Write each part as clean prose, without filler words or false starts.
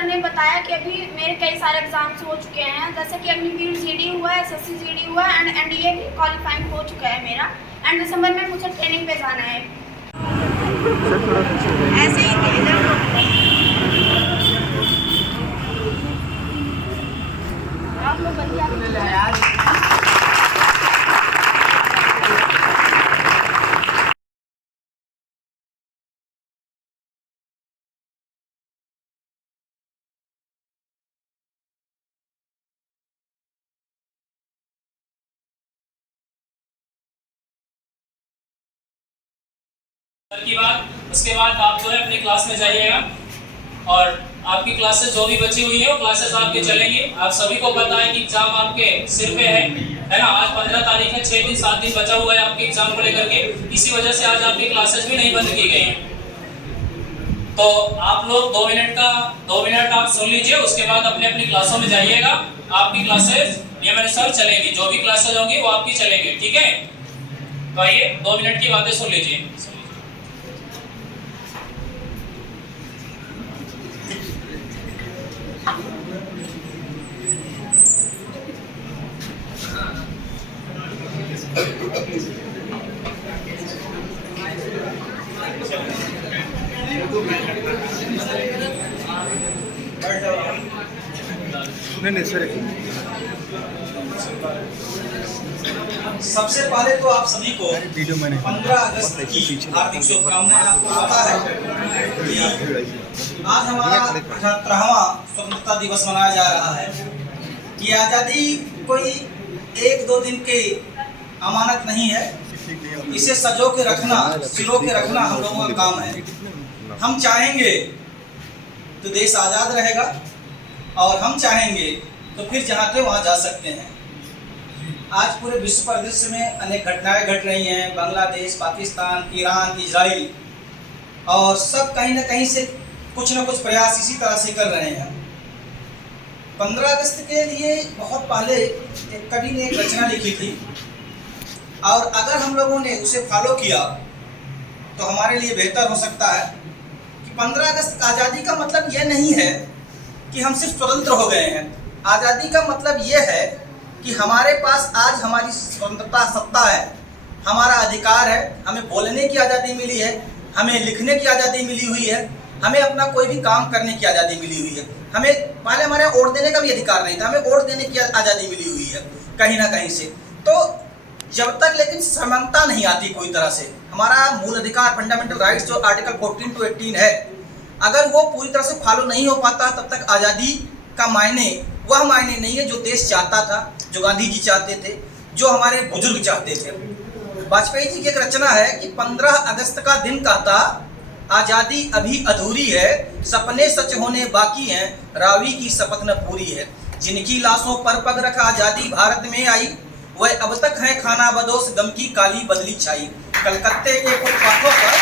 Sir ने बताया कि अभी मेरे कई सारे एग्जाम्स हो चुके हैं, जैसे कि अग्निवीर जीडी हुआ है, एसएससी जीडी हुआ है एंड एनडीए भी क्वालिफाइंग हो चुका है मेरा। एंड दिसंबर में मुझे ट्रेनिंग पे जाना है। ऐसे ही आप लोग बढ़िया यार। की बात, उसके बाद आप जो है अपनी क्लास में जाइएगा और आपकी क्लासेस जो भी बची हुई है वो क्लासेस आपके चलेंगी। आप सभी को पता है कि एग्जाम आपके सिर पे है ना। आज 15 तारीख है, 6 दिन 7 दिन बचा हुआ है आपके एग्जाम को लेकर के। इसी वजह से आज आपकी क्लासेस भी नहीं बंद की गई हैं। तो आप लोग 2 मिनट आप सुन लीजिए, उसके बाद अपने अपनी क्लासों में जाइएगा। आपकी क्लासेस नियमानुसार चलेंगी, जो भी क्लासेस होंगी वो आपकी चलेंगी, ठीक है। तो आइए 2 मिनट की बातें सुन लीजिए। नहीं सर, सबसे पहले तो आप सभी को 15 अगस्त की हार्दिक शुभकामनाएं। आपको पता है कि आज हमारा 78वां स्वतंत्रता दिवस मनाया जा रहा है। कि आज़ादी कोई 1-2 दिन की अमानत नहीं है, इसे सजो के रखना, सिरो के रखना हम लोगों का काम है। हम चाहेंगे तो देश आज़ाद रहेगा और हम चाहेंगे तो फिर जहाँ थे वहाँ जा सकते हैं। आज पूरे विश्व परिदृश्य में अनेक घटनाएं घट रही हैं, बांग्लादेश, पाकिस्तान, ईरान, इजराइल, और सब कहीं ना कहीं से कुछ ना कुछ प्रयास इसी तरह से कर रहे हैं। 15 अगस्त के लिए बहुत पहले एक कवि ने एक रचना लिखी थी, और अगर हम लोगों ने उसे फॉलो किया तो हमारे लिए बेहतर हो सकता है। कि 15 अगस्त आज़ादी का मतलब यह नहीं है कि हम सिर्फ स्वतंत्र हो गए हैं। आज़ादी का मतलब यह है कि हमारे पास आज हमारी स्वतंत्रता सत्ता है, हमारा अधिकार है, हमें बोलने की आज़ादी मिली है, हमें लिखने की आज़ादी मिली हुई है, हमें अपना कोई भी काम करने की आज़ादी मिली हुई है। हमें पहले हमारे वोट देने का भी अधिकार नहीं था, हमें वोट देने की आज़ादी मिली हुई है कहीं ना कहीं से। तो जब तक लेकिन समानता नहीं आती कोई तरह से, हमारा मूल अधिकार फंडामेंटल राइट्स जो आर्टिकल 14 to 18 है, अगर वो पूरी तरह से फॉलो नहीं हो पाता तब तक आज़ादी का मायने वह मायने नहीं है जो देश चाहता था, जो गांधी जी चाहते थे, जो हमारे बुजुर्ग चाहते थे। वाजपेयी जी की एक रचना है कि 15 अगस्त का दिन कहता आज़ादी अभी अधूरी है, सपने सच होने बाकी हैं, रावी की शपथ न पूरी है। जिनकी लाशों पर पग रखा आज़ादी भारत में आई, वह अब तक है खाना बदोश, गम की काली बदली छाई। कलकत्ते के फुटपाथों पर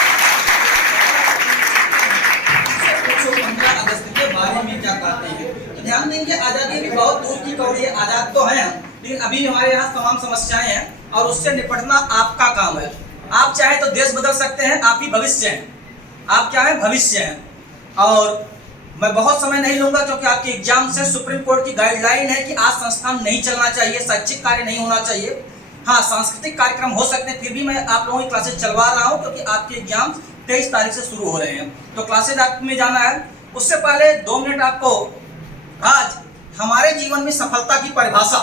15 अगस्त के बारे में क्या कहते हैं। तो ध्यान देंगे, आज़ादी भी बहुत दूर की कौड़ी है। आज़ाद तो हैं हम, लेकिन अभी हमारे यहाँ तमाम समस्याएं हैं और उससे निपटना आपका काम है। आप चाहे तो देश बदल सकते हैं, आप ही भविष्य हैं। आप क्या हैं? भविष्य हैं। और मैं बहुत समय नहीं लूंगा क्योंकि आपके एग्जाम से सुप्रीम कोर्ट की गाइडलाइन है कि आज संस्थान नहीं चलना चाहिए, शैक्षिक कार्य नहीं होना चाहिए। हाँ, सांस्कृतिक कार्यक्रम हो सकते हैं, फिर भी मैं आप लोगों की क्लासेस चलवा रहा हूँ क्योंकि आपके एग्जाम 23 तारीख से शुरू हो रहे हैं। तो क्लासेज आप में जाना है। उससे पहले 2 मिनट आपको आज हमारे जीवन में सफलता की परिभाषा।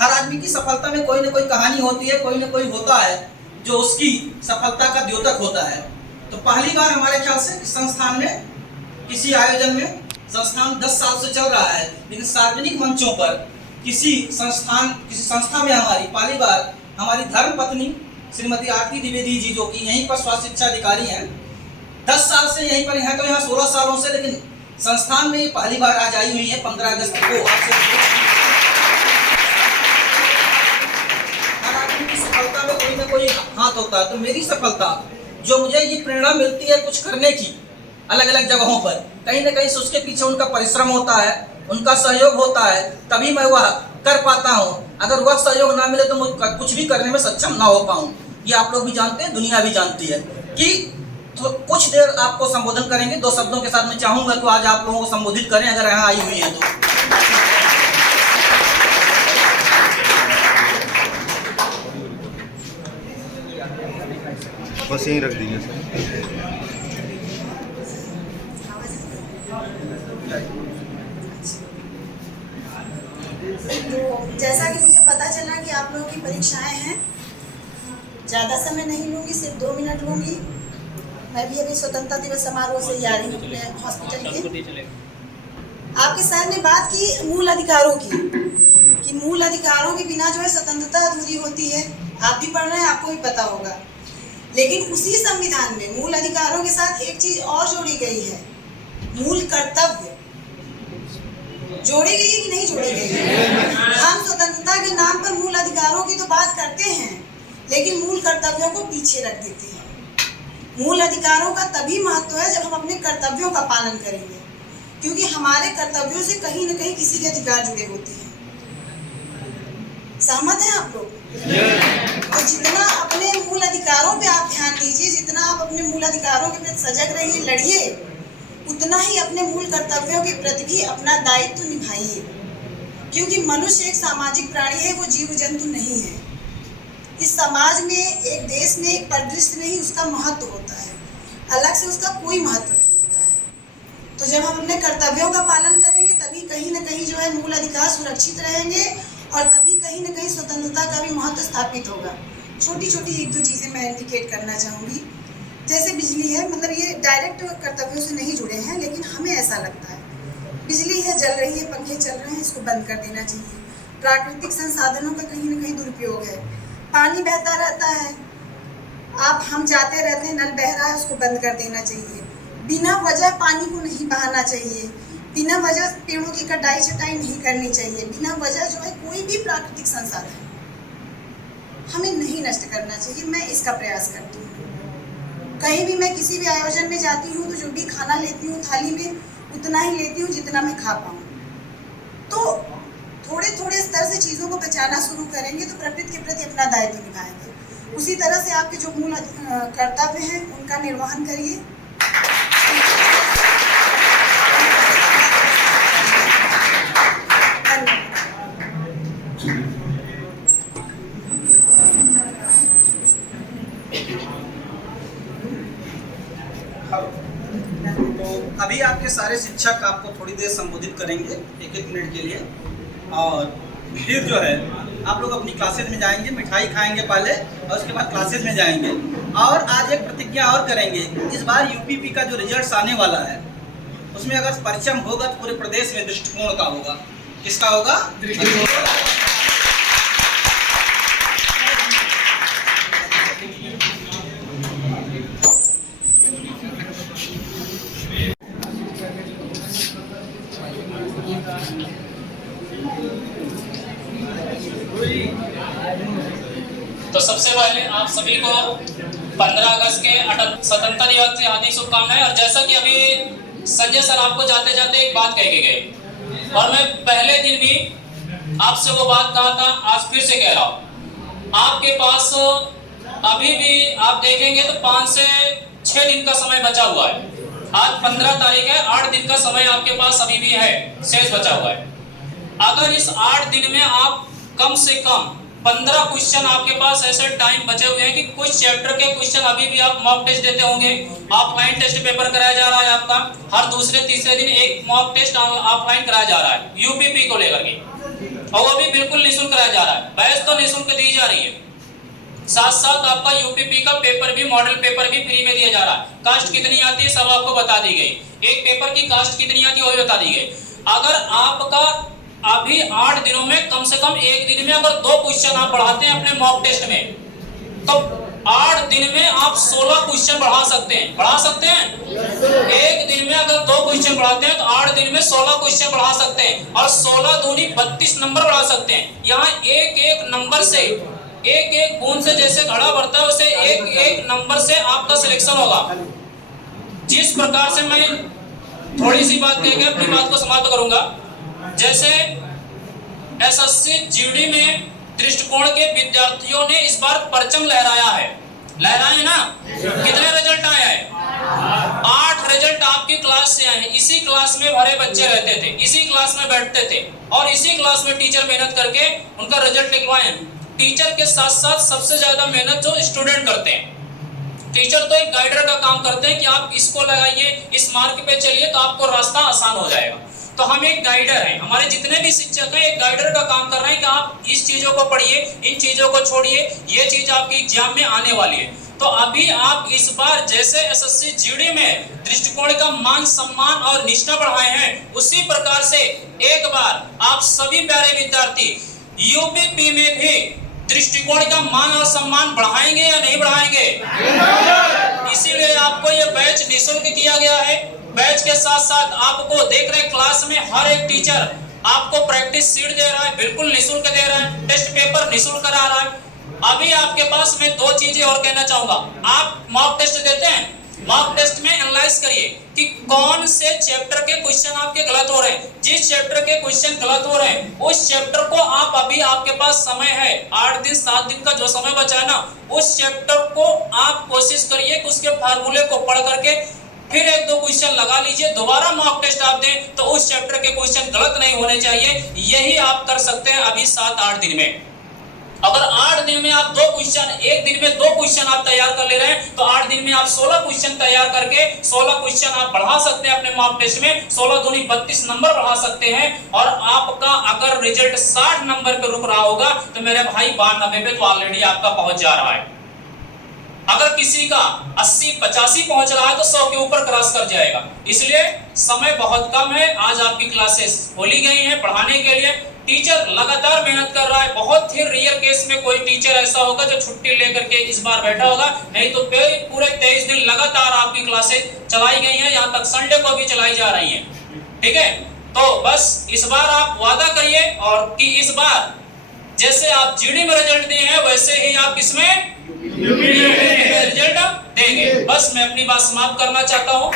हर आदमी की सफलता में कोई ना कोई कहानी होती है, कोई ना कोई होता है जो उसकी सफलता का द्योतक होता है। तो पहली बार हमारे ख्याल से संस्थान में किसी आयोजन में, संस्थान 10 साल से चल रहा है, लेकिन सार्वजनिक मंचों पर किसी संस्था में हमारी पहली बार हमारी धर्म पत्नी श्रीमती आरती द्विवेदी जी, जो कि यहीं पर स्वास्थ्य शिक्षा अधिकारी हैं, 10 साल से यहीं पर, यहाँ तो यहाँ 16 सालों से, लेकिन संस्थान में पहली बार आज आई हुई है 15 अगस्त को। हर आदमी की सफलता में कोई ना कोई हाथ होता है। तो मेरी सफलता, जो मुझे ये प्रेरणा मिलती है कुछ करने की अलग अलग जगहों पर, कहीं ना कहीं से उसके पीछे उनका परिश्रम होता है, उनका सहयोग होता है, तभी मैं वह कर पाता हूँ। अगर वह सहयोग ना मिले तो मैं कुछ भी करने में सक्षम ना हो पाऊँ। ये आप लोग भी जानते हैं, दुनिया भी जानती है। कि तो कुछ देर आपको संबोधन करेंगे। 2 शब्दों के साथ मैं चाहूंगा कि आज आप लोगों को संबोधित करें, अगर यहाँ आई हुई है तो। बस यहीं रख दीजिए सर। तो जैसा कि मुझे पता चला कि आप लोगों की परीक्षाएं हैं, ज़्यादा समय नहीं लूँगी, सिर्फ 2 मिनट लूँगी। मैं भी अभी स्वतंत्रता दिवस समारोह से ही आ रही हूँ अपने हॉस्पिटल के। आपके सर ने बात की मूल अधिकारों की, कि मूल अधिकारों के बिना जो है स्वतंत्रता अधूरी होती है। आप भी पढ़ रहे हैं, आपको भी पता होगा। लेकिन उसी संविधान में मूल अधिकारों के साथ एक चीज़ और जोड़ी गई है, मूल कर्तव्य। जोड़ी गई है कि नहीं जोड़ी गई है? हम स्वतंत्रता के नाम पर मूल अधिकारों की तो बात करते हैं, लेकिन मूल कर्तव्यों को पीछे रख देते हैं। मूल अधिकारों का तभी महत्व है जब हम अपने कर्तव्यों का पालन करेंगे, क्योंकि हमारे कर्तव्यों से कहीं न कहीं किसी के अधिकार जुड़े होते हैं। सहमत हैं आप लोग? तो जितना अपने मूल अधिकारों पे आप ध्यान दीजिए, जितना आप अपने मूल अधिकारों के प्रति सजग रहिए, लड़िए, उतना ही अपने मूल कर्तव्यों के प्रति भी अपना दायित्व निभाइए। क्योंकि मनुष्य एक सामाजिक प्राणी है, वो जीव जंतु नहीं है। इस समाज में, एक देश में, एक परिदृश्य में ही उसका महत्व होता है, अलग से उसका कोई महत्व नहीं होता है। तो जब हम अपने कर्तव्यों का पालन करेंगे, तभी कहीं न कहीं जो है मूल अधिकार सुरक्षित रहेंगे, और तभी कहीं न कहीं स्वतंत्रता का भी महत्व स्थापित होगा। छोटी छोटी 1-2 चीज़ें मैं इंडिकेट करना चाहूँगी। जैसे बिजली है, मतलब ये डायरेक्ट कर्तव्यों से नहीं जुड़े हैं, लेकिन हमें ऐसा लगता है बिजली है, जल रही है, पंखे चल रहे हैं, इसको बंद कर देना चाहिए। प्राकृतिक संसाधनों का कहीं न कहीं दुरुपयोग है। पानी बहता रहता है, हम जाते रहते हैं, नल बह रहा है, उसको बंद कर देना चाहिए। बिना वजह पानी को नहीं बहाना चाहिए। बिना वजह पेड़ों की कटाई छटाई नहीं करनी चाहिए। बिना वजह जो है कोई भी प्राकृतिक संसाधन हमें नहीं नष्ट करना चाहिए। मैं इसका प्रयास करती हूँ। कहीं भी मैं किसी भी आयोजन में जाती हूँ तो जो भी खाना लेती हूँ थाली में, उतना ही लेती हूँ जितना मैं खा पाऊँ। तो थोड़े थोड़े स्तर से चीज़ों को बचाना शुरू करेंगे तो प्रकृति के प्रति अपना दायित्व निभाएंगे। उसी तरह से आपके जो मूल कर्तव्य हैं उनका निर्वहन करिए। तो अभी आपके सारे शिक्षक आपको थोड़ी देर संबोधित करेंगे 1-1 मिनट के लिए, और फिर जो है आप लोग अपनी क्लासेज में जाएंगे, मिठाई खाएंगे पहले, और उसके बाद क्लासेज में जाएंगे। और आज एक प्रतिज्ञा और करेंगे। इस बार यूपीपी का जो रिजल्ट आने वाला है, उसमें अगर परिचम होगा तो पूरे प्रदेश में दृष्टिकोण का होगा। किसका होगा? तो सबसे पहले आप सभी को 15 अगस्त के स्वतंत्रता दिवस की हार्दिक शुभकामनाएं। और जैसा कि अभी संजय सर आपको जाते जाते एक बात कह के गए, और मैं पहले दिन भी आपसे वो बात कहा था, आज फिर से कह रहा हूँ। आपके पास अभी भी आप देखेंगे तो 5 से 6 दिन का समय बचा हुआ है। आज 15 तारीख है, 8 दिन का समय आपके पास अभी भी है, शेष बचा हुआ है। अगर इस 8 दिन में आप कम से कम 15 क्वेश्चन आपके पास ऐसे टाइम बचे हुए हैं कि कुछ चैप्टर के क्वेश्चन अभी भी आप मॉक टेस्ट देते होंगे। ऑफलाइन टेस्ट पेपर कराया जा रहा है आपका, हर दूसरे तीसरे दिन एक मॉक टेस्ट ऑफलाइन कराया जा रहा है यूपीपी को लेकर के, और वो भी बिल्कुल निःशुल्क कराया जा रहा है। बैच तो निःशुल्क दी जा रही है, साथ साथ आपका यूपीपी का पेपर भी, मॉडल पेपर भी फ्री में दिया जा रहा है। कास्ट कितनी आती है सब आपको बता दी गई, एक पेपर की कास्ट कितनी आती है वो भी बता दी गई। अगर आपका अभी 8 दिनों में कम से कम एक दिन में अगर 2 क्वेश्चन आप बढ़ाते हैं अपने मॉक टेस्ट में, तो 8 दिन में आप 16 क्वेश्चन बढ़ा सकते हैं। बढ़ा सकते हैं? एक दिन में अगर 2 क्वेश्चन बढ़ाते हैं तो 8 दिन में 16 क्वेश्चन बढ़ा सकते हैं, और 16 दूनी 32 नंबर बढ़ा सकते हैं। यहाँ एक एक नंबर से, एक एक बूंद से जैसे घड़ा बढ़ता है, उसे एक एक नंबर से आपका सिलेक्शन होगा। जिस प्रकार से मैं थोड़ी सी बात कह के अपनी बात को समाप्त करूंगा, जैसे एसएससी जीडी में दृष्टिकोण के विद्यार्थियों ने इस बार परचम लहराया है। लहराए ना? कितने रिजल्ट आया है? 8 रिजल्ट आपकी क्लास से आए हैं। इसी क्लास में भरे बच्चे रहते थे, इसी क्लास में बैठते थे और इसी क्लास में टीचर मेहनत करके उनका रिजल्ट लिखवाए। टीचर के साथ साथ सबसे ज्यादा मेहनत जो स्टूडेंट करते हैं। टीचर तो एक गाइडर का काम करते हैं कि आप इसको लगाइए, इस मार्ग पे चलिए तो आपको रास्ता आसान हो जाएगा। तो हम एक गाइडर हैं, हमारे जितने भी शिक्षक हैं एक गाइडर का काम कर रहे हैं कि आप इस चीजों को पढ़िए, इन चीजों को छोड़िए, ये चीज आपकी एग्जाम में आने वाली है। तो अभी आप इस बार जैसे एसएससी जीडी में दृष्टिकोण का मान सम्मान और निष्ठा बढ़ाए हैं, उसी प्रकार से एक बार आप सभी प्यारे विद्यार्थी यूपीपी में भी दृष्टिकोण का मान और सम्मान बढ़ाएंगे या नहीं बढ़ाएंगे? इसीलिए आपको ये बैच निःशुल्क किया गया है। बैच के साथ साथ आपको देख रहे क्लास में हर एक टीचर आपको प्रैक्टिस सीट दे रहा है, बिल्कुल निःशुल्क दे रहा है, टेस्ट पेपर निःशुल्क करा रहा है। अभी आपके पास मैं 2 चीजें और कहना चाहूंगा। आप मॉक टेस्ट देते हैं, मॉक टेस्ट में एनालाइज करिए कि कौन से चैप्टर के क्वेश्चन आपके गलत हो रहे हैं। जिस चैप्टर के क्वेश्चन गलत हो रहे हैं उस चैप्टर को आप अभी आपके पास समय है 8 दिन 7 दिन का जो समय बचा है ना, उस चैप्टर को आप कोशिश करिए कि उसके फार्मूले को पढ़ करके फिर 1-2 क्वेश्चन लगा लीजिए, दोबारा मॉक टेस्ट आप दें तो उस चैप्टर के क्वेश्चन गलत नहीं होने चाहिए। यही आप कर सकते हैं अभी 7-8 दिन में। अगर 8 दिन में आप 2 क्वेश्चन, एक दिन में 2 क्वेश्चन आप तैयार कर ले रहे हैं तो 8 दिन में आप 16 क्वेश्चन तैयार करके 16 क्वेश्चन आप बढ़ा सकते हैं अपने मॉक टेस्ट में। 16 दूनी 32 नंबर बढ़ा सकते हैं। और आपका अगर रिजल्ट 60 नंबर पे रुक रहा होगा तो मेरे भाई 92 पे तो ऑलरेडी आपका पहुंच जा रहा है। अगर किसी का 80-85 पहुंच रहा है तो 100 के ऊपर क्रॉस कर जाएगा। इसलिए समय बहुत कम है। आज आपकी क्लासेस खोली गई हैं पढ़ाने के लिए। टीचर लगातार मेहनत कर रहा है। बहुत ही रेयर केस में कोई टीचर ऐसा होगा जो छुट्टी लेकर के इस बार बैठा होगा, नहीं तो पूरे 23 दिन लगातार आपकी क्लासेस चलाई गई हैं, यहाँ तक संडे को भी चलाई जा रही हैं। ठीक है, तो बस इस बार आप वादा करिए और कि इस बार जैसे आप जीडी में रिजल्ट दिए हैं वैसे ही आप किसमें रिजल्ट देंगे। बस मैं अपनी बात समाप्त करना चाहता हूँ।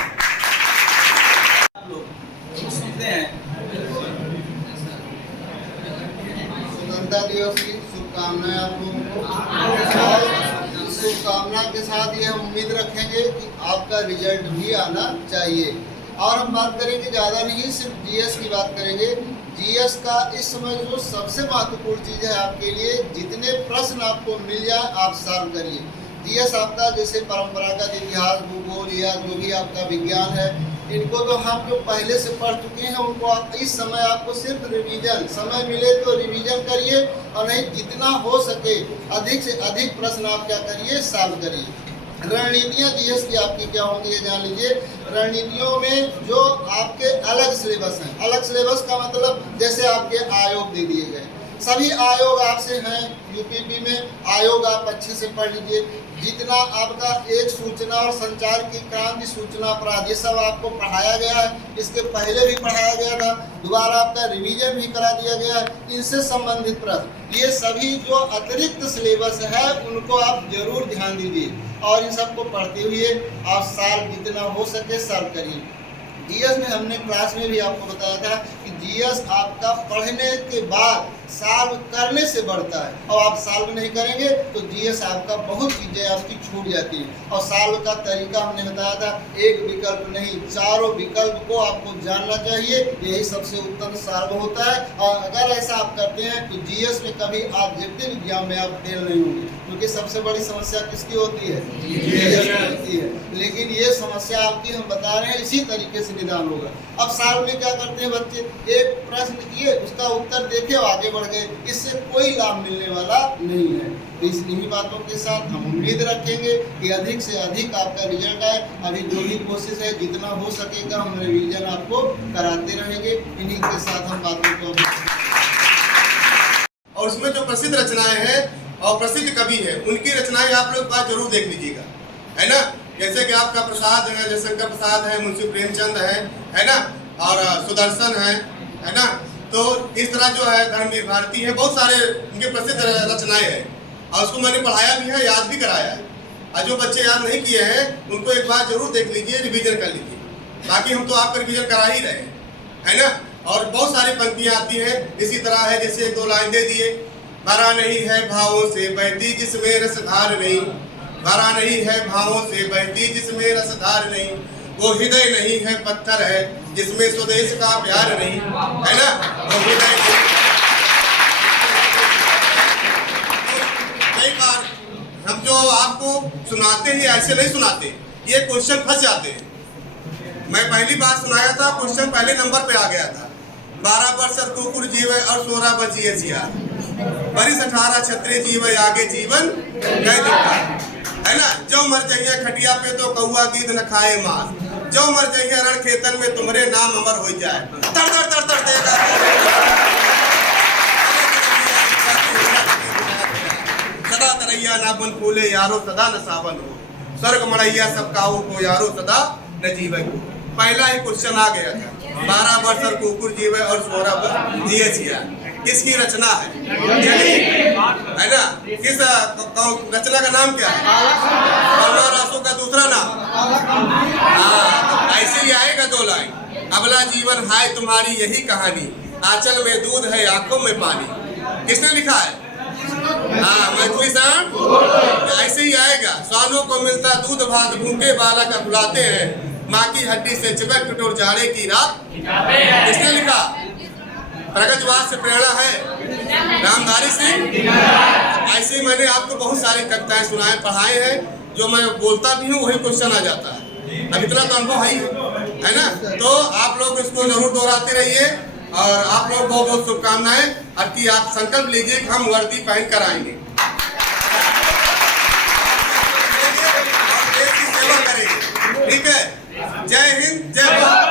सुनते हैं स्वतंत्रता दिवस की शुभकामनाएं आप लोगों को। और शुभकामना के साथ ये हम उम्मीद रखेंगे कि आपका रिजल्ट भी आना चाहिए। और हम बात करेंगे ज़्यादा नहीं, सिर्फ जीएस की बात करेंगे। जीएस का इस समय जो सबसे महत्वपूर्ण चीज़ है आपके लिए, जितने प्रश्न आपको मिल जाए आप सॉल्व करिए। जीएस आपका जैसे परंपरागत इतिहास, भूगोल या जो भी आपका विज्ञान है, इनको तो हम जो पहले से पढ़ चुके हैं उनको आप इस समय आपको सिर्फ रिवीजन, समय मिले तो रिवीजन करिए और नहीं जितना हो सके अधिक से अधिक प्रश्न आप क्या करिए, सॉल्व करिए। रणनीतियाँ जीएस की आपकी क्या होंगी ये जान लीजिए। रणनीतियों में जो आपके अलग सिलेबस हैं, अलग सिलेबस का मतलब जैसे आपके आयोग दे दिए गए, सभी आयोग आपसे हैं। यूपीपी में आयोग आप अच्छे से पढ़ लीजिए। जितना आपका एक सूचना और संचार की क्रांति, सूचना अपराध, ये सब आपको पढ़ाया गया है। इसके पहले भी पढ़ाया गया था, दोबारा आपका रिवीजन भी करा दिया गया है। इनसे संबंधित प्रश्न, ये सभी जो अतिरिक्त सिलेबस है उनको आप जरूर ध्यान दीजिए और इन सबको पढ़ते हुए आप साल जितना हो सके सॉल्व करिए। जीएस में हमने क्लास में भी आपको बताया था कि जीएस आपका पढ़ने के बाद सॉल्व करने से बढ़ता है, और आप सॉल्व नहीं करेंगे तो जीएस आपका बहुत चीज़ें आपकी छूट जाती हैं। और सॉल्व का तरीका हमने बताया था, एक विकल्प नहीं, चारों विकल्प को आपको जानना चाहिए, यही सबसे उत्तम सॉल्व होता है। और अगर ऐसा आप करते हैं तो जीएस में कभी ऑब्जेक्टिव एग्जाम में आप फेल नहीं होंगे, क्योंकि सबसे बड़ी समस्या किसकी होती है, जीएस की होती है। लेकिन ये समस्या आपकी हम बता रहे हैं इसी तरीके से निदान होगा। अब सॉल्व में क्या करते हैं बच्चे, एक प्रश्न किए, उसका उत्तर देखे और आगे बढ़ गए, इससे कोई लाभ मिलने वाला नहीं है। तो इन्हीं बातों के साथ हम उम्मीद रखेंगे कि अधिक से अधिक आपका रिजल्ट आए। अभी जो भी कोशिश है जितना हो सकेगा हम रिवीजन आपको कराते रहेंगे। इन्हीं के साथ हम बातों को और उसमें जो प्रसिद्ध रचनाएं हैं और प्रसिद्ध कवि है उनकी रचनाएं आप लोग बात जरूर देख लीजिएगा, है ना। जैसे कि आपका प्रसाद है, जयशंकर प्रसाद है, मुंशी प्रेमचंद है ना, और सुदर्शन है ना। तो इस तरह जो है धर्मवीर भारती है, बहुत सारे उनके प्रसिद्ध रचनाएं हैं और उसको मैंने पढ़ाया भी है, याद भी कराया है। और जो बच्चे याद नहीं किए हैं उनको एक बार जरूर देख लीजिए, रिवीजन कर लीजिए। बाकी हम तो आपका रिवीजन करा ही रहे हैं, है ना। और बहुत सारी पंक्तियाँ आती हैं इसी तरह है, जैसे 2 लाइन दे दिए, भरा नहीं है भावों से बहती जिसमें रसधार नहीं, भरा नहीं है भावों से बहती जिसमें रसधार नहीं, वो हृदय नहीं है पत्थर है जिसमें स्वदेश का प्यार नहीं, है ना, वो हृदय नहीं। कई बार हम जो आपको सुनाते हैं ऐसे नहीं सुनाते, ये क्वेश्चन फंस जाते हैं। मैं पहली बार सुनाया था, क्वेश्चन पहले नंबर पे आ गया था। 12 वर्ष कुकुर जीवे और 16 बजिए जिया, बरिस 18 छत्री जीवे आगे जीवन कह दिखा, है ना। जो मर जाइए खटिया पे तो कौआ गीद न खाए मांस, जो मर जाइए रण खेतन में तुम्हारे नाम अमर हो जाए, तर तर तर तर देगा सदा तरैया ना बन फूले यारो सदा न सावन हो, स्वर्ग मड़ैया सब काऊ को यारो सदा न जीवे को। पहला ही क्वेश्चन आ गया था। 12 वर्ष और कुकुर जीवे और 16 वर्ष जिए जिया, किसकी रचना है? है ना, किस रचना का नाम क्या है? करुणा रासो का दूसरा नाम। हाँ, ऐसे ही आएगा 2 लाइन। अबला जीवन हाय तुम्हारी यही कहानी, आंचल में दूध है आंखों में पानी, किसने लिखा है? हाँ, मैथिली साहब। ऐसे ही आएगा, स्वानों को मिलता दूध भात भूखे बालक बुलाते हैं, माँ की हड्डी से चिपक टटोर जाड़े की रात, किसने लिखा? प्रगतिवाद से प्रेरणा है रामधारी सिंह। ऐसे ही मैंने आपको बहुत सारी कविताएं सुनाए पढ़ाए हैं, जो मैं बोलता भी हूँ वही क्वेश्चन आ जाता है। अब इतना तो अनुभव है ना। तो आप लोग इसको जरूर दोहराते रहिए और आप लोग बहुत बहुत शुभकामनाएं। अब की आप संकल्प लीजिए कि हम वर्दी पहन कर आएंगे और देश की सेवा करेंगे, ठीक है। जय हिंद, जय भारत।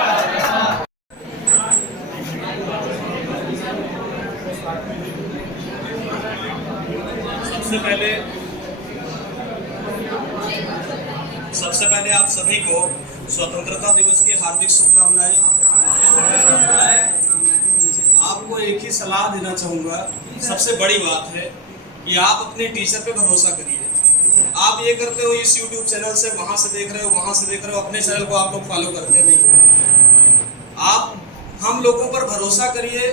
सबसे पहले आप सभी को स्वतंत्रता दिवस की हार्दिक शुभकामनाएं। आपको एक ही सलाह देना चाहूँगा, सबसे बड़ी बात है कि आप अपने टीचर पे भरोसा करिए। आप ये करते हो इस YouTube चैनल से, वहाँ से देख रहे हो, वहाँ से देख रहे हो, अपने चैनल को आप लोग फॉलो करते नहीं। आप हम लोगों पर भरोसा करिए,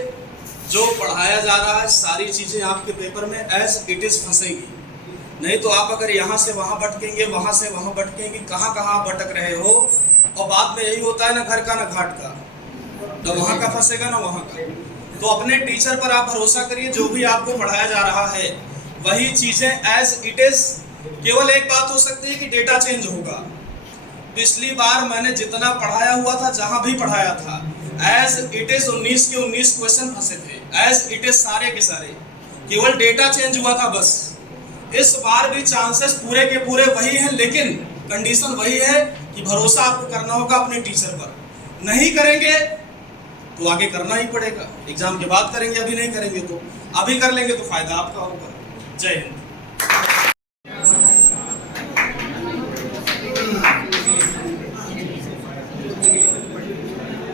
जो पढ़ाया जा रहा है सारी चीज़ें आपके पेपर में एज इट इज़ फंसेंगी। नहीं तो आप अगर यहाँ से वहाँ भटकेंगे, वहाँ से वहाँ भटकेंगे, कहाँ कहाँ भटक रहे हो, और बाद में यही होता है ना घर का ना घाट का, तो वहाँ का फंसेगा ना वहाँ का। तो अपने टीचर पर आप भरोसा करिए, जो भी आपको पढ़ाया जा रहा है वही चीज़ें एज इट इज़। केवल एक बात हो सकती है कि डेटा चेंज होगा। पिछली बार मैंने जितना पढ़ाया हुआ था, जहाँ भी पढ़ाया था एज इट इज़ 19 के 19 क्वेश्चन फंसे थे, एज इट इज़ सारे के सारे, केवल डेटा चेंज हुआ था बस। इस बार भी चांसेस पूरे के पूरे वही हैं, लेकिन कंडीशन वही है कि भरोसा आपको करना होगा अपने टीचर पर। नहीं करेंगे तो आगे करना ही पड़ेगा, एग्जाम के बाद करेंगे, अभी नहीं करेंगे तो अभी कर लेंगे तो फायदा आपका होगा। जय हिंद।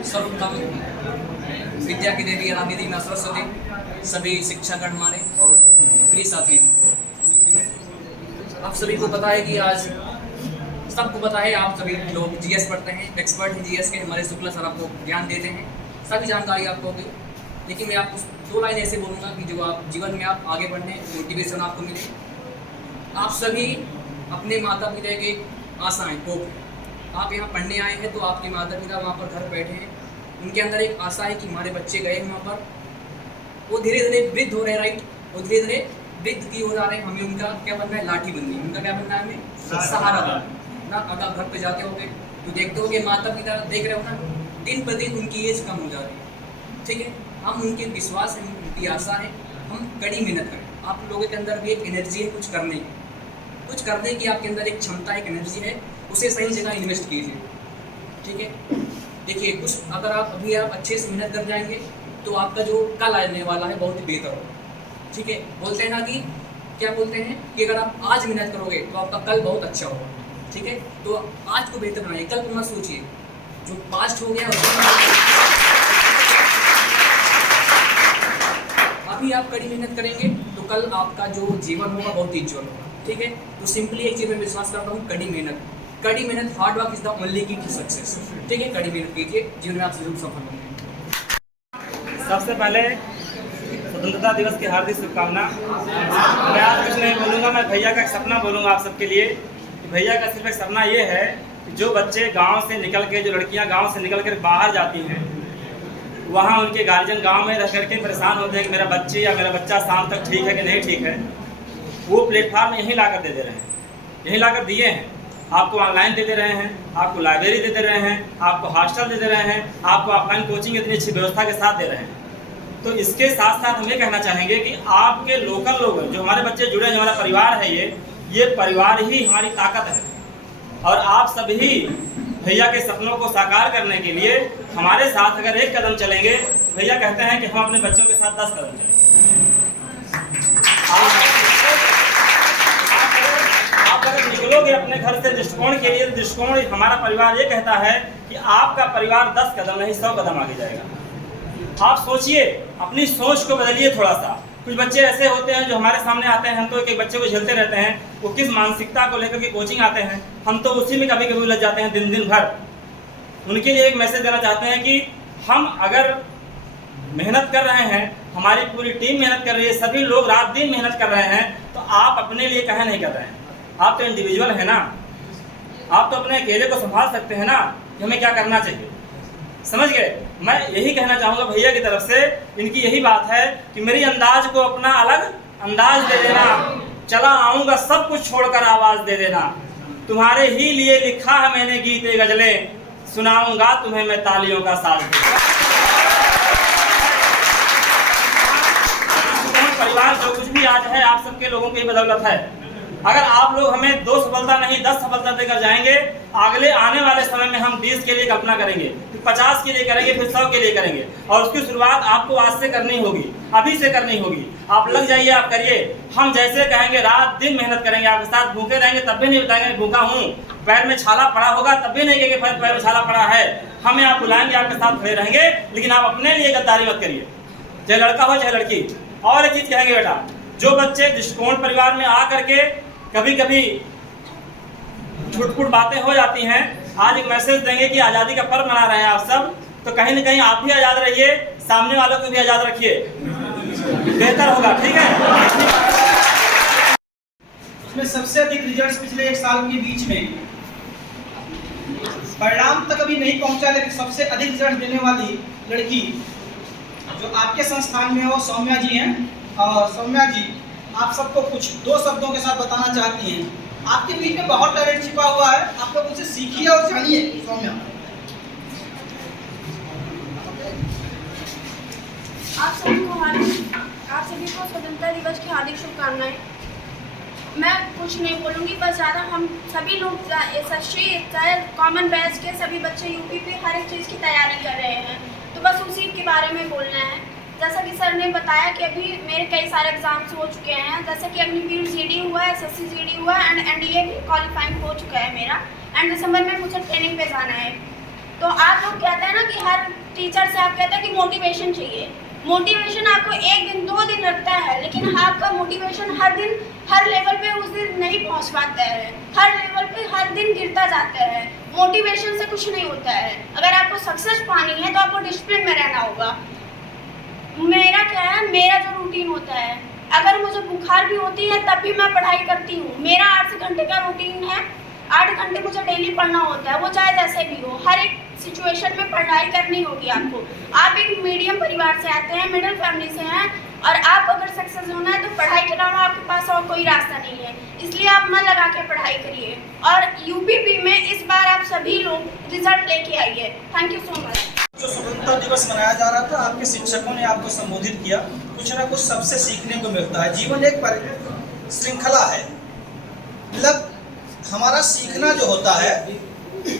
सर्वप्रथम विद्या की देवी अनादि मां सरस्वती, सभी शिक्षागण हमारे और प्रिय साथी, आप सभी को पता है कि आज सबको पता है, आप सभी लोग जीएस पढ़ते हैं, एक्सपर्ट हैं जीएस के। हमारे शुक्ला सर आपको ज्ञान देते हैं, सभी जानकारी आपको होगी। लेकिन मैं आपको 2 लाइन ऐसे बोलूँगा कि जो आप जीवन में आप आगे बढ़ने मोटिवेशन आपको मिले। आप सभी अपने माता पिता के आशाएं होप, आप यहाँ पढ़ने आए हैं तो आपके माता पिता वहाँ पर घर बैठे हैं, उनके अंदर एक आशा है कि हमारे बच्चे गए वहाँ पर, वो धीरे धीरे वृद्ध हो रहे हैं, राइट, वो धीरे धीरे वृद्ध की हो जा रहे हैं। हमें उनका क्या बनना है? लाठी बननी है। उनका क्या बनना है? हमें सहारा बनना ना। अगर घर पे जाते होगे तो देखते होगे माता पिता देख रहे हो ना, दिन पर दिन उनकी एज कम हो जा रही है, ठीक है। हम उनके विश्वास है, उनकी आशा है, हम कड़ी मेहनत करें। आप लोगों के अंदर भी एक एनर्जी है कुछ करने की आपके अंदर एक क्षमता, एक एनर्जी है, उसे सही जगह इन्वेस्ट कीजिए, ठीक है। देखिए, कुछ अगर आप अभी आप अच्छे से मेहनत कर जाएंगे तो आपका जो कल आने वाला है बहुत ही बेहतर होगा, ठीक है। बोलते हैं ना कि क्या बोलते हैं कि अगर आप आज मेहनत करोगे तो आपका कल बहुत अच्छा होगा, ठीक है। तो आज को बेहतर बनाइए, कल को मत सोचिए। जो पास्ट हो गया अभी आप कड़ी मेहनत करेंगे तो कल आपका जो जीवन होगा बहुत ही उज्जवल होगा, ठीक है। तो सिंपली एक चीज़ में विश्वास करता हूँ, कड़ी मेहनत, hard work is the only की टू सक्सेस, ठीक है। कड़ी मेहनत कीजिए, जीवन में आप जरूर सफल होंगे। सबसे पहले स्वतंत्रता दिवस की हार्दिक शुभकामना। मैं आज कुछ नहीं बोलूँगा, मैं भैया का एक सपना बोलूँगा आप सबके लिए भैया का सिर्फ एक सपना ये है कि जो बच्चे गांव से निकल के, जो लड़कियां गांव से निकल कर बाहर जाती हैं, वहाँ उनके गार्जियन गांव में रह करके परेशान होते हैं कि मेरा बच्ची या मेरा बच्चा शाम तक ठीक है कि नहीं ठीक है। वो प्लेटफार्म यहीं ला कर दे दे रहे हैं, यहीं ला कर दिए हैं। आपको ऑनलाइन दे दे रहे हैं, आपको लाइब्रेरी दे दे रहे हैं, आपको हॉस्टल दे दे रहे हैं, आपको ऑफलाइन कोचिंग इतनी अच्छी व्यवस्था के साथ दे रहे हैं। तो इसके साथ साथ हम ये कहना चाहेंगे कि आपके लोकल लोग, जो हमारे बच्चे जुड़े हैं, हमारा परिवार है, ये परिवार ही हमारी ताकत है। और आप सभी भैया के सपनों को साकार करने के लिए हमारे साथ अगर एक कदम चलेंगे, भैया कहते हैं कि हम अपने बच्चों के साथ 10 कदम चलेंगे। आप अगर निकलोगे अपने घर से दृष्टिकोण के लिए, दृष्टिकोण हमारा परिवार ये कहता है कि आपका परिवार 10 कदम नहीं 100 कदम आगे जाएगा। आप सोचिए, अपनी सोच को बदलिए थोड़ा सा। कुछ बच्चे ऐसे होते हैं जो हमारे सामने आते हैं, हम तो एक बच्चे को झेलते रहते हैं, वो किस मानसिकता को लेकर के कोचिंग आते हैं, हम तो उसी में कभी कभी उलझ जाते हैं दिन भर। उनके लिए एक मैसेज देना चाहते हैं कि हम अगर मेहनत कर रहे हैं, हमारी पूरी टीम मेहनत कर रही है, सभी लोग रात दिन मेहनत कर रहे हैं, तो आप अपने लिए कहे नहीं कर रहे हैं। आप तो इंडिविजुअल है ना, आप तो अपने अकेले को संभाल सकते हैं ना कि हमें क्या करना चाहिए। समझ गए? मैं यही कहना चाहूँगा भैया की तरफ से, इनकी यही बात है कि मेरी अंदाज को अपना अलग अंदाज दे देना, चला आऊँगा सब कुछ छोड़कर आवाज़ दे देना, तुम्हारे ही लिए लिखा है मैंने गीते गजलें, सुनाऊँगा तुम्हें मैं तालियों का साज दूंगा। परिवार जो कुछ भी आज है, आप सबके लोगों की बदौलत है। अगर आप लोग हमें 2 सफलता नहीं 10 सफलता देकर जाएंगे, अगले आने वाले समय में हम 20 के लिए कल्पना करेंगे, फिर 50 के लिए करेंगे, फिर 100 के लिए करेंगे। और उसकी शुरुआत आपको आज से करनी होगी, अभी से करनी होगी। आप लग जाइए, आप करिए। हम जैसे कहेंगे रात दिन मेहनत करेंगे, आपके साथ भूखे रहेंगे तब भी नहीं बताएंगे भूखा हूँ, पैर में छाला पड़ा होगा तब भी नहीं कहेंगे पैर में छाला पड़ा है। हमें आप बुलाएंगे, आपके साथ खड़े रहेंगे, लेकिन आप अपने लिए गद्दारी मत करिए, चाहे लड़का हो चाहे लड़की। और एक चीज़ कहेंगे बेटा, जो बच्चे दृष्टिकोण परिवार में आ करके कभी कभी छुटपुट बातें हो जाती हैं, आज एक मैसेज देंगे कि आज़ादी का पर्व मना रहे हैं आप सब, तो कहीं ना कहीं आप भी आज़ाद रहिए, सामने वालों को भी आज़ाद रखिए, बेहतर होगा। ठीक है? उसमें सबसे अधिक रिजल्ट्स पिछले 1 साल के बीच में, परिणाम तक अभी नहीं पहुंचा, लेकिन सबसे अधिक रिजल्ट देने वाली लड़की जो आपके संस्थान में है वो सौम्या जी हैं। और सौम्या जी, आप सबको कुछ 2 शब्दों के साथ बताना चाहती हैं। आपके बीच में बहुत टैलेंट छिपा हुआ है, आप लोग उनसे सीखिए और जानिए। सौम्या, आप सभी को स्वतंत्रता दिवस की हार्दिक शुभकामनाएं। मैं कुछ नहीं बोलूँगी, बस ज़्यादा हम सभी लोग चाहे कॉमन बैच के सभी बच्चे यूपी पे हर एक चीज़ की तैयारी कर रहे हैं, तो बस उसी के बारे में बोलना है। जैसा कि सर ने बताया कि अभी मेरे कई सारे एग्जाम्स हो चुके हैं, जैसे कि अग्निवीर जीडी हुआ है, एसएससी जीडी हुआ है, एंड एनडीए भी क्वालिफाइंग हो चुका है मेरा, एंड दिसंबर में मुझे ट्रेनिंग पे जाना है। तो आप लोग कहते हैं ना कि हर टीचर से आप कहते हैं कि मोटिवेशन चाहिए। मोटिवेशन आपको 1 दिन 2 दिन लगता है, लेकिन आपका मोटिवेशन हर दिन हर लेवल पे उस दिन नहीं पहुंच पाता है, हर लेवल पे हर दिन गिरता जाता है। मोटिवेशन से कुछ नहीं होता है। अगर आपको सक्सेस पानी है तो आपको डिसिप्लिन में रहना होगा। मेरा क्या है, मेरा जो रूटीन होता है, अगर मुझे बुखार भी होती है तब भी मैं पढ़ाई करती हूँ। मेरा 8 घंटे का रूटीन है, 8 घंटे मुझे डेली पढ़ना होता है, वो चाहे जैसे भी हो। हर एक सिचुएशन में पढ़ाई करनी होगी आपको। आप एक मीडियम परिवार से आते हैं, मिडिल फैमिली से हैं, और आपको अगर सक्सेस होना है तो पढ़ाई के अलावा आपके पास और कोई रास्ता नहीं है। इसलिए आप मन लगा के पढ़ाई करिए, और यूपीपी में इस बार आप सभी लोग रिजल्ट लेके आइए। Thank you so much. जो स्वतंत्रता दिवस मनाया जा रहा था, आपके शिक्षकों ने आपको संबोधित किया, कुछ ना कुछ सबसे सीखने को मिलता है। जीवन एक श्रृंखला है, मतलब हमारा सीखना जो होता है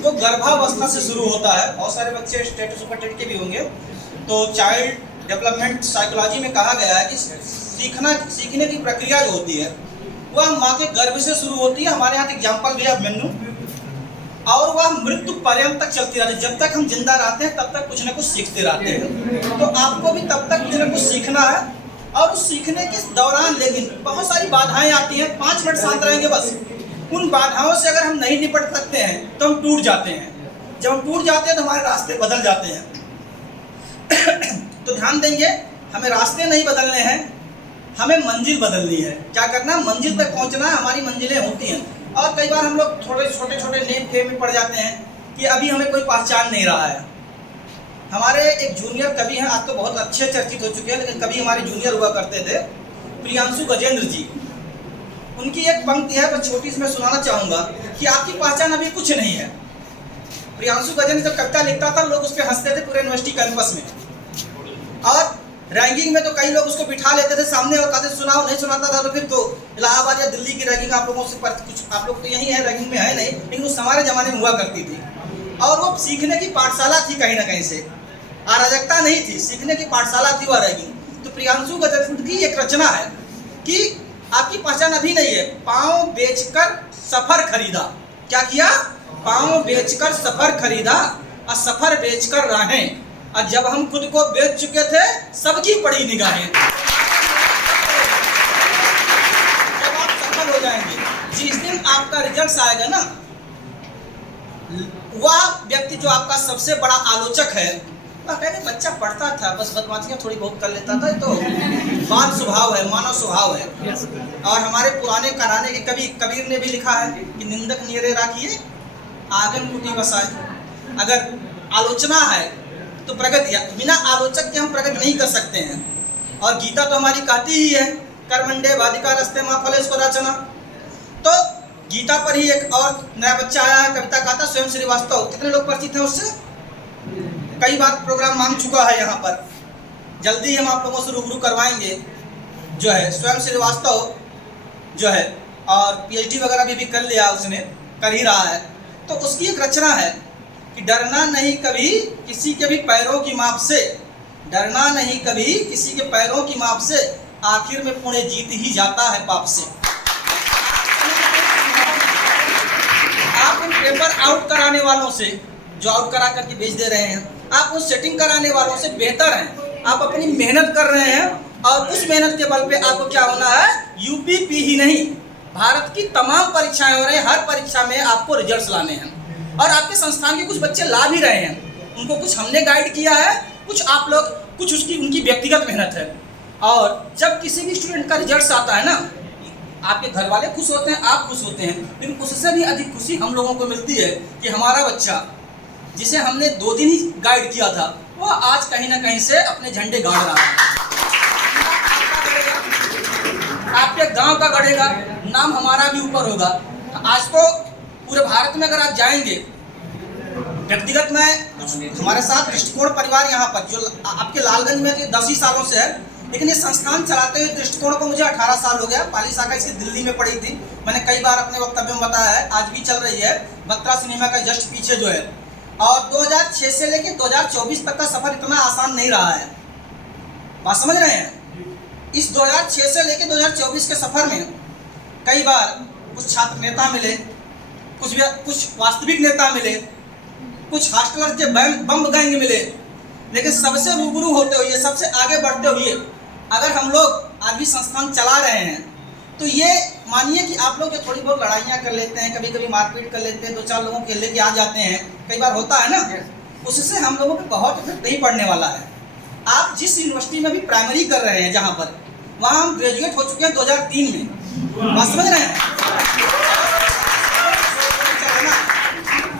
वो गर्भावस्था से शुरू होता है। बहुत सारे बच्चे स्टेट सुपरटेट के भी होंगे, तो चाइल्ड डेवलपमेंट साइकोलॉजी में कहा गया है कि सीखने की प्रक्रिया जो होती है वह माँ के गर्भ से शुरू होती है। हमारे यहाँ एग्जाम्पल दिया मेनू, और वह मृत्यु पर्यंत तक चलती रहती है। जब तक हम जिंदा रहते हैं तब तक कुछ ना कुछ सीखते रहते हैं। तो आपको भी तब तक कुछ ना कुछ सीखना है, और उस सीखने के दौरान लेकिन बहुत सारी बाधाएं आती हैं। 5 मिनट शांत रहेंगे बस। उन बाधाओं से अगर हम नहीं निपट सकते हैं तो हम टूट जाते हैं। जब हम टूट जाते हैं तो हमारे रास्ते बदल जाते हैं। तो ध्यान देंगे, हमें रास्ते नहीं बदलने हैं, हमें मंजिल बदलनी है। क्या करना है? मंजिल तक पहुंचना है। हमारी मंजिलें होती हैं, और कई बार हम लोग थोड़े छोटे छोटे नेम खेम में पड़ जाते हैं कि अभी हमें कोई पहचान नहीं रहा है। हमारे एक जूनियर कवि हैं, आज तो बहुत अच्छे चर्चित हो चुके हैं, लेकिन कभी हमारे जूनियर हुआ करते थे, प्रियांशु गजेंद्र जी। उनकी एक पंक्ति है, मैं छोटी सी मैं सुनाना चाहूँगा कि आपकी पहचान अभी कुछ नहीं है। प्रियांशु गजेंद्र जब कविता लिखता था लोग उस पर हंसते थे पूरे यूनिवर्सिटी कैंपस में, और रैंकिंग में तो कई लोग उसको बिठा लेते थे सामने और कहते सुनाओ, नहीं सुनाता था तो फिर तो इलाहाबाद या दिल्ली की रैंकिंग आप लोगों से कुछ, आप लोग तो यही है रैंकिंग में है नहीं, लेकिन उस हमारे ज़माने में हुआ करती थी। और वो सीखने की पाठशाला थी, कहीं ना कहीं से अराजकता नहीं थी, सीखने की पाठशाला थी वह रैंकिंग। तो प्रियांशु गजेंद्र की एक रचना है कि आपकी पहचान अभी नहीं है। पाँव बेचकर सफर खरीदा, क्या किया? पाँव बेचकर सफर खरीदा और सफर बेचकर राहें, और जब हम खुद को बेच चुके थे सबकी पड़ी निगाहें। जब आप सफल हो जाएंगे, जिस दिन आपका रिजल्ट आएगा ना, वह व्यक्ति जो आपका सबसे बड़ा आलोचक है, वह कहेगा बच्चा पढ़ता था, बस बदमाशियाँ थोड़ी बहुत कर लेता था, तो बाल स्वभाव है, मानव स्वभाव है। और हमारे पुराने घराने के कवि कबीर ने भी लिखा है कि निंदक नियरे राखिए आंगन कुटी बसाए। अगर आलोचना है तो प्रगति, बिना आलोचक के हम प्रगति नहीं कर सकते हैं। और गीता तो हमारी कहती ही है, कर्मंडे बाधिका रस्ते माँ फलेश को रचना। तो गीता पर ही एक और नया बच्चा आया है, कविता कहता स्वयं श्रीवास्तव। कितने लोग परिचित हैं उससे? कई बार प्रोग्राम मांग चुका है यहाँ पर, जल्दी हम आप लोगों से रूबरू करवाएंगे। जो है स्वयं श्रीवास्तव जो है, और PhD वगैरह भी कर लिया उसने, कर ही रहा है। तो उसकी एक रचना है कि डरना नहीं कभी किसी के भी पैरों की माप से, डरना नहीं कभी किसी के पैरों की माप से, आखिर में पुण्य जीत ही जाता है पाप से। आप उन पेपर आउट कराने वालों से, जो आउट करा करके बेच दे रहे हैं, आप उन सेटिंग कराने वालों से बेहतर हैं। आप अपनी मेहनत कर रहे हैं, और उस मेहनत के बल पे आपको क्या होना है? UPP ही नहीं, भारत की तमाम परीक्षाएं हो रही हैं, हर परीक्षा में आपको रिजल्ट्स लाने हैं। और आपके संस्थान के कुछ बच्चे ला भी रहे हैं, उनको कुछ हमने गाइड किया है, कुछ आप लोग, कुछ उसकी उनकी व्यक्तिगत मेहनत है। और जब किसी भी स्टूडेंट का रिजल्ट आता है ना, आपके घर वाले खुश होते हैं, आप खुश होते हैं, लेकिन उससे भी अधिक खुशी हम लोगों को मिलती है कि हमारा बच्चा, जिसे हमने 2 दिन ही गाइड किया था, वो आज कहीं ना कहीं से अपने झंडे गाड़ रहा है। आपके गांव का गढ़ेगा, नाम हमारा भी ऊपर होगा। आज तो पूरे भारत में अगर आप जाएंगे, व्यक्तिगत में हमारे साथ दृष्टिकोण परिवार यहाँ पर जो आपके लालगंज में तो 10 ही सालों से है, लेकिन ये संस्थान चलाते हुए दृष्टिकोण को मुझे 18 साल हो गया। पहली शाखा इसकी दिल्ली में पड़ी थी, मैंने कई बार अपने वक्तव्य में बताया है, आज भी चल रही है, बत्रा सिनेमा का जस्ट पीछे जो है। और 2006 से लेकर 2024 तक का सफर इतना आसान नहीं रहा है, बात समझ रहे हैं? इस 2006 से लेकर 2024 के सफर में कई बार कुछ छात्र नेता मिले, कुछ वास्तविक नेता मिले, कुछ हॉस्टलर के बम गैंग मिले, लेकिन सबसे रूबरू होते हुए, सबसे आगे बढ़ते हुए अगर हम लोग आज भी संस्थान चला रहे हैं, तो ये मानिए कि आप लोग जो थोड़ी बहुत लड़ाइयाँ कर लेते हैं, कभी कभी मारपीट कर लेते हैं, 2-4 लोगों के लेके आ जाते हैं, कई बार होता है ना, उससे हम लोगों पे बहुत इफेक्ट नहीं पड़ने वाला है। आप जिस यूनिवर्सिटी में भी प्राइमरी कर रहे हैं, जहाँ पर, वहाँ हम ग्रेजुएट हो चुके हैं 2003 में, बात समझ रहे हैं?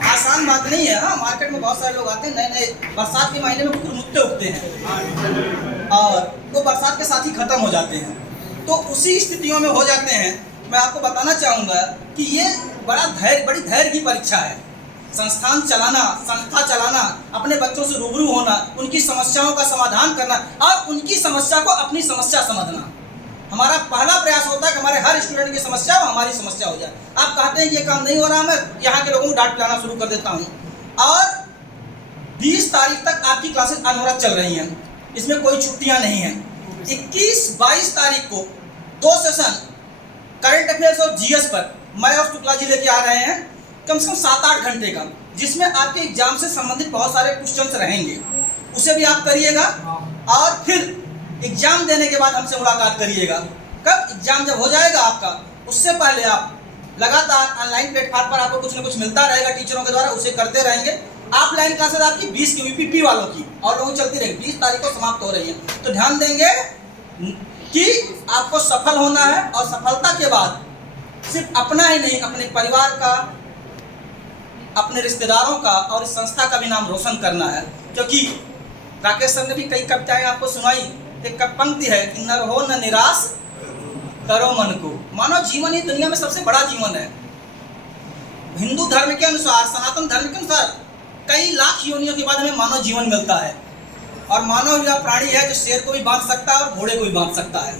आसान बात नहीं है। हाँ, मार्केट में बहुत सारे लोग आते हैं, नए बरसात के महीने में कुकुरमुत्ते उगते हैं और वो बरसात के साथ ही खत्म हो जाते हैं, तो उसी स्थितियों में हो जाते हैं। मैं आपको बताना चाहूँगा कि ये बड़ी धैर्य की परीक्षा है। संस्थान चलाना, संस्था चलाना, अपने बच्चों से रूबरू होना, उनकी समस्याओं का समाधान करना और उनकी समस्या को अपनी समस्या समझना, हमारा पहला प्रयास होता है कि हमारे हर स्टूडेंट की समस्या हमारी समस्या हो जाए। आप कहते हैं कि ये काम नहीं हो रहा, मैं यहाँ के लोगों को डांट पिलाना शुरू कर देता हूँ। और 20 तारीख तक आपकी क्लासेस अनवरत चल रही हैं, इसमें कोई छुट्टियाँ नहीं हैं। 21-22 तारीख को 2 सेशन करंट अफेयर्स और GS पर मैं और शुक्ला जी लेके आ रहे हैं, कम से कम 7-8 घंटे का, जिसमें आपके एग्जाम से संबंधित बहुत सारे क्वेश्चंस रहेंगे, उसे भी आप करिएगा। और फिर एग्जाम देने के बाद हमसे मुलाकात करिएगा। कब? एग्जाम जब हो जाएगा आपका, उससे पहले आप लगातार ऑनलाइन प्लेटफॉर्म पर आपको कुछ न कुछ मिलता रहेगा टीचरों के द्वारा, उसे करते रहेंगे। ऑफलाइन क्लासेस आपकी 20 की UPP वालों की और लोगों चलती रहेगी, 20 तारीख को समाप्त हो रही है। तो ध्यान देंगे कि आपको सफल होना है, और सफलता के बाद सिर्फ अपना ही नहीं, अपने परिवार का, अपने रिश्तेदारों का और इस संस्था का भी नाम रोशन करना है। क्योंकि राकेश सर ने भी कई कविताएं आपको सुनाई। एक पंक्ति है कि न रहो न निराश करो मन को। मानव जीवन ही दुनिया में सबसे बड़ा जीवन है। हिंदू धर्म के अनुसार, सनातन धर्म के अनुसार कई लाख योनियों के बाद हमें मानव जीवन मिलता है। और मानव यह प्राणी है जो शेर को भी बांध सकता है और घोड़े को भी बांध सकता है।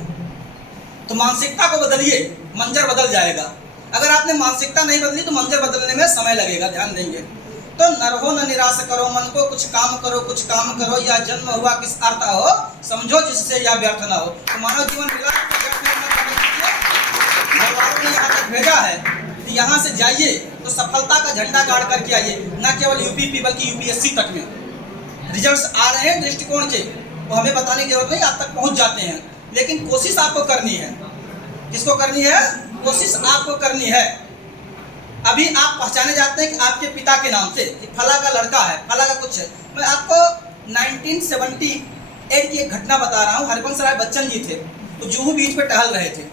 तो मानसिकता को बदलिए, मंजर बदल जाएगा। अगर आपने मानसिकता नहीं बदली तो मंजर बदलने में समय लगेगा, ध्यान देंगे। तो न रहो न निराश करो मन को, कुछ काम करो, कुछ काम करो, यह जन्म हुआ किस अर्थ हो, समझो जिससे यह व्यर्थ ना हो। तो मानव जीवन मिला, भगवान ने यहाँ तक भेजा है, तो यहाँ से जाइए तो सफलता का झंडा गाड़ करके आइए। न केवल यूपीपी बल्कि यूपीएससी तक में रिजल्ट्स आ रहे हैं दृष्टिकोण के, वो हमें बताने की जरूरत नहीं, आप तक पहुँच जाते हैं। लेकिन कोशिश आपको करनी है। किसको करनी है? कोशिश आपको करनी है। अभी आप पहचाने जाते हैं कि आपके पिता के नाम से, कि फला का लड़का है, फला का कुछ है। मैं आपको 1978 की एक घटना बता रहा हूँ। हरिवंश राय बच्चन जी थे, तो जुहू बीच पे टहल रहे थे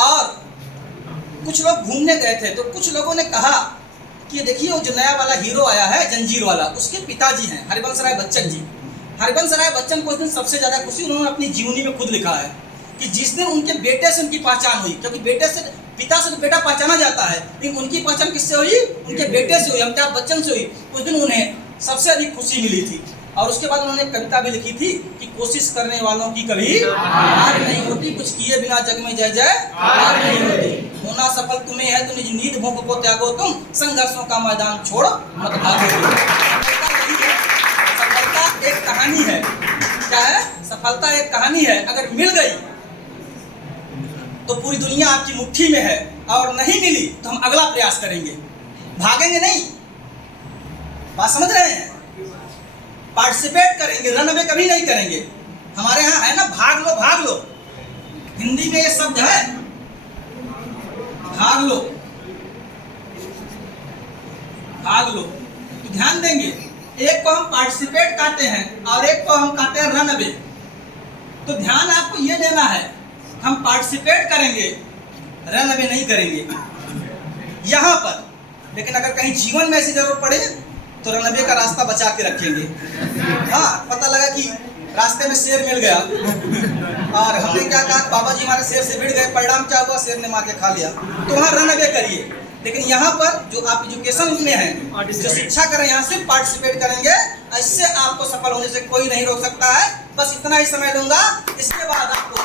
और कुछ लोग घूमने गए थे। तो कुछ लोगों ने कहा कि देखिए वो जो नया वाला हीरो आया है जंजीर वाला, उसके पिताजी हैं हरिवंश राय बच्चन जी। हरिवंश राय बच्चन को उस दिन सबसे ज़्यादा खुशी उन्होंने अपनी जीवनी में खुद लिखा है कि जिस दिन उनके बेटे से उनकी पहचान हुई, क्योंकि बेटे से, पिता से तो बेटा पहचाना जाता है, लेकिन उनकी पहचान किससे हुई? उनके बेटे से हुई, अमिताभ बच्चन से हुई। उस दिन उन्हें सबसे अधिक खुशी मिली थी। और उसके बाद उन्होंने कविता भी लिखी थी कि कोशिश करने वालों की कभी हार नहीं होती, कुछ किए बिना जग में जय जय हार नहीं होती। होना सफल तुम्हें है तो निज नींद भूख को त्यागो, तुम संघर्षों का मैदान छोड़ मत भागो। सफलता एक कहानी है। क्या है? सफलता एक कहानी है। अगर मिल गई तो पूरी दुनिया आपकी मुट्ठी में है, और नहीं मिली तो हम अगला प्रयास करेंगे, भागेंगे नहीं। बात समझ रहे हैं? पार्टिसिपेट करेंगे, रन अवे कभी नहीं करेंगे। हमारे यहाँ है ना, भाग लो भाग लो, हिंदी में ये शब्द है, भाग लो भाग लो। तो ध्यान देंगे, एक को हम पार्टिसिपेट कहते हैं और एक को हम कहते हैं रन अवे। तो ध्यान आपको ये देना है, हम पार्टिसिपेट करेंगे, रन अवे नहीं करेंगे यहाँ पर। लेकिन अगर कहीं जीवन में ऐसी जरूरत पड़े तो रन अवे का रास्ता बचा के रखेंगे। हाँ, पता लगा कि रास्ते में शेर मिल गया और हमने क्या कहा, बाबा जी हमारे शेर से भिड़ गए, परिणाम क्या हुआ? शेर ने मार के खा लिया। तो वहाँ रन अवे करिए। लेकिन यहाँ पर जो आप एजुकेशन में हैं, जो शिक्षा कर रहे हैं, यहाँ सिर्फ पार्टिसिपेट करेंगे। इससे आपको सफल होने से कोई नहीं रोक सकता है। बस इतना ही समय लूंगा, इसके बाद आपको